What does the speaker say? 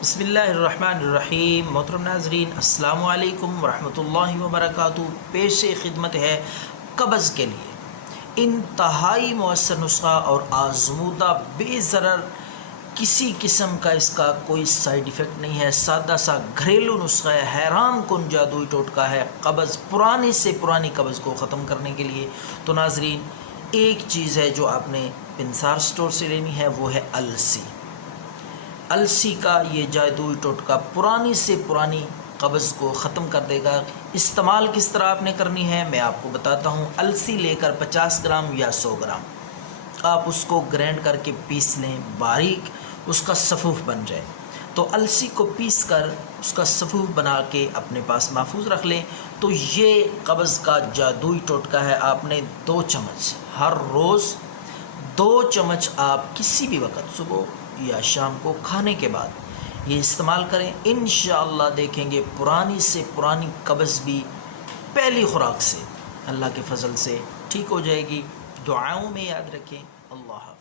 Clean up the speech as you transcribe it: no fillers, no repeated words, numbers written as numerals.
بسم اللہ الرحمن الرحیم۔ محترم ناظرین السلام علیکم ورحمۃ اللہ وبرکاتہ۔ پیش خدمت ہے قبض کے لیے انتہائی مؤثر نسخہ اور آزمودہ بے ضرر، کسی قسم کا اس کا کوئی سائیڈ ایفیکٹ نہیں ہے، سادہ سا گھریلو نسخہ ہے، حیران کن جادوئی ٹوٹکا ہے قبض، پرانی سے پرانی قبض کو ختم کرنے کے لیے۔ تو ناظرین ایک چیز ہے جو آپ نے پنسار سٹور سے لینی ہے، وہ ہے السی۔ السی کا یہ جادوئی ٹوٹکا پرانی سے پرانی قبض کو ختم کر دے گا۔ استعمال کس طرح آپ نے کرنی ہے میں آپ کو بتاتا ہوں۔ السی لے کر 50 گرام یا 100 گرام آپ اس کو گرینڈ کر کے پیس لیں، باریک اس کا صفوف بن جائے۔ تو السی کو پیس کر اس کا صفوف بنا کے اپنے پاس محفوظ رکھ لیں۔ تو یہ قبض کا جادوئی ٹوٹکا ہے۔ آپ نے 2 چمچ ہر روز 2 چمچ آپ کسی بھی وقت صبح یا شام کو کھانے کے بعد یہ استعمال کریں، انشاءاللہ دیکھیں گے پرانی سے پرانی قبض بھی پہلی خوراک سے اللہ کے فضل سے ٹھیک ہو جائے گی۔ دعاؤں میں یاد رکھیں۔ اللہ حافظ۔